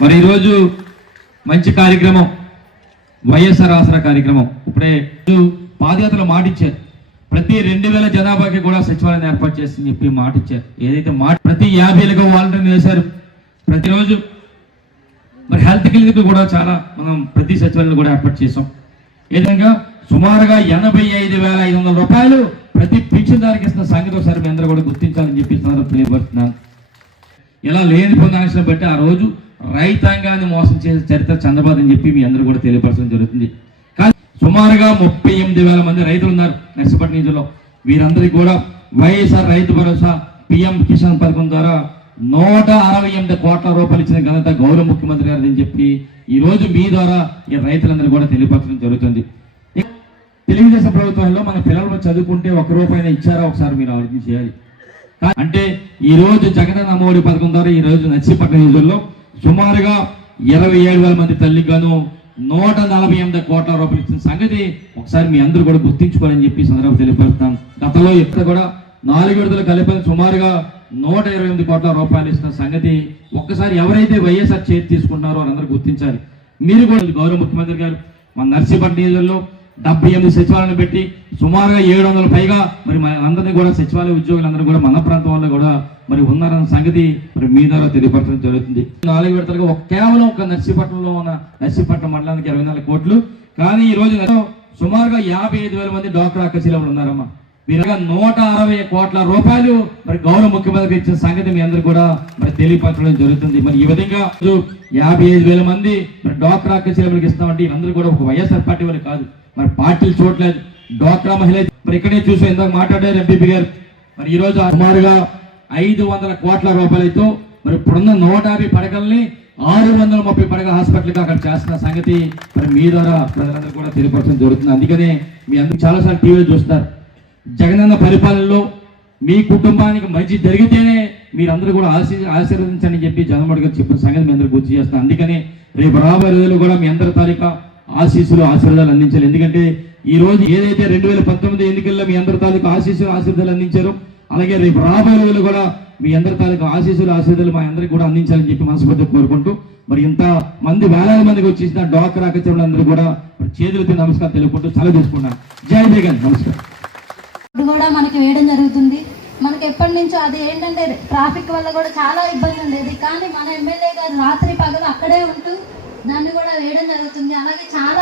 మరి ఈరోజు మంచి కార్యక్రమం వైఎస్ఆర్ ఆసరా కార్యక్రమం. ఇప్పుడే పాదయాత్రలో మాట ఇచ్చారు ప్రతి రెండు వేల జనాభాకి కూడా సచివాలయం ఏర్పాటు చేసి చెప్పి మాట ఇచ్చారు ఏదైతే మాట ప్రతి యాభైలుగా వాలంటీర్లు వేశారు ప్రతిరోజు మరి హెల్త్ క్లినిక్ కూడా చాలా మనం ప్రతి సచివాలయం కూడా ఏర్పాటు చేసాం ఈ విధంగా సుమారుగా ఎనభై ఐదు వేల ఐదు వందల రూపాయలు ప్రతి పింఛన్దారికి ఇస్తున్న సంగతి ఒకసారి మీ అందరూ కూడా గుర్తించాలని చెప్పి సందర్భంగా ఇలా లేని పొందాల్సిన బట్టి ఆ రోజు రైతాంగాన్ని మోసం చేసే చరిత్ర చంద్రబాబు అని చెప్పి మీ అందరూ కూడా తెలియపరచడం జరుగుతుంది. కానీ సుమారుగా ముప్పై ఎనిమిది వేల మంది రైతులు ఉన్నారు నర్సపట్నం నిధుల్లో వీరందరికీ కూడా వైఎస్ఆర్ రైతు భరోసా పిఎం కిసాన్ పథకం ద్వారా నూట అరవై ఎనిమిది కోట్ల రూపాయలు ఇచ్చిన ఘనత గౌరవ ముఖ్యమంత్రి గారు అని చెప్పి ఈ రోజు మీ ద్వారా ఈ రైతులందరూ కూడా తెలియపరచడం జరుగుతుంది. తెలుగుదేశం ప్రభుత్వంలో మన పిల్లలు చదువుకుంటే ఒక రూపాయి ఇచ్చారా ఒకసారి మీరు ఆలోచన చేయాలి అంటే ఈ రోజు జగనన్న అమ్మఒడి పథకం ద్వారా ఈ రోజు నర్సీపట్నం నిధుల్లో సుమారుగా ఇరవై ఏడు వేల మంది తల్లికి గాను నూట నలభై ఎనిమిది కోట్ల రూపాయలు ఇచ్చిన సంగతి ఒకసారి మీ అందరూ కూడా గుర్తించుకోవాలని చెప్పి సందర్భం సందర్భంగా గతంలో ఇక్కడ కూడా నాలుగు విడుదల కలిపి సుమారుగా నూట ఇరవై ఎనిమిది కోట్ల రూపాయలు ఇస్తున్న సంగతి ఒక్కసారి ఎవరైతే వైఎస్ఆర్ చేతి తీసుకుంటున్నారో వారందరూ గుర్తించాలి. మీరు కూడా గౌరవ ముఖ్యమంత్రి గారు మన నర్సీపట్నం నిధుల్లో డెబ్బై ఎనిమిది సచివాలయాలు పెట్టి సుమారుగా ఏడు వందల పైగా మరి అందరినీ కూడా సచివాలయ ఉద్యోగులందరూ కూడా మన ప్రాంతం వాళ్ళు కూడా మరి ఉన్నారన్న సంగతి మరి మీ ద్వారా తెలియపరచడం జరుగుతుంది. నాలుగు విడతలుగా ఒక కేవలం ఒక నర్సీపట్నంలో ఉన్న నర్సీపట్నం మండలానికి ఇరవై నాలుగు కోట్లు. కానీ ఈ రోజు సుమారుగా యాభై ఐదు వేల మంది డాక్టర్ అక్కశీలములు ఉన్నారమ్మా? మీరు నూట అరవై కోట్ల రూపాయలు మరి గౌరవ ముఖ్యమంత్రి ఇచ్చిన సంగతి మీ అందరూ కూడా మరి తెలియపరచడం జరుగుతుంది. మరి ఈ విధంగా యాభై ఐదు వేల మంది మరి డాక్టర్ అక్కశీలములకు ఇస్తామంటే వీళ్ళందరూ కూడా ఒక వైఎస్ఆర్ పార్టీ వాళ్ళు కాదు. మరి పార్టీలు చూడలేదు. డోక్రా మహిళ మరి ఇక్కడే చూసాం ఇందాక మాట్లాడారు ఎంపీపీ గారు. మరి ఈ రోజు సుమారుగా ఐదు వందల కోట్ల రూపాయలతో మరి ఇప్పుడున్న నూట యాభై పడకల్ని ఆరు వందల ముప్పై పడక హాస్పిటల్కి అక్కడ చేస్తున్న సంగతి మరి మీ ద్వారా ప్రజలందరూ కూడా తెలియపరచడం జరుగుతుంది. అందుకనే మీ అందరూ చాలాసార్లు టీవీలో చూస్తారు. జగనన్న పరిపాలనలో మీ కుటుంబానికి మంచి జరిగితేనే మీరందరూ కూడా ఆశీ ఆశీర్వదించండి అని చెప్పి జగన్మోహన్ గారు చెప్పిన సంగతి మీ అందరూ గుర్తు చేస్తాను అందుకనే రేపు రాబోయే రోజులు కూడా మీ అందరి తాలూకా ఆశీస్సులు ఆశీర్వాదాలు అందించాలి. ఎందుకంటే ఈ రోజు ఏదైతే రెండు వేల పంతొమ్మిది ఎన్నికల్లో మీ అందరి తాలూకు ఆశీస్సులు ఆశీర్వాదాలు అందించారో అలాగే రేపు రాబోయే రోజులు కూడా మీ అందరి తాలూకా ఆశీస్సులు ఆశీర్వాదాలు మా అందరికి కూడా అందించాలని చెప్పి మనస్ఫూర్తిగా కోరుకుంటూ మరి ఇంత మంది వేలాది మందికి వచ్చేసిన డాక్టర్ అందరూ కూడా చేతులతో నమస్కారం తెలుపుకుంటూ సెలవు తీసుకున్నాను జై జగన్. నమస్కారం ఇది కూడా మనకి వేయడం జరుగుతుంది మనకి ఎప్పటి నుంచో అది ఏంటంటే ట్రాఫిక్ వల్ల కూడా చాలా ఇబ్బంది ఉండేది. కానీ మన ఎమ్మెల్యే గారు రాత్రి పగలు అక్కడే ఉంటూ దాన్ని కూడా వేయడం జరుగుతుంది. అలాగే చాలా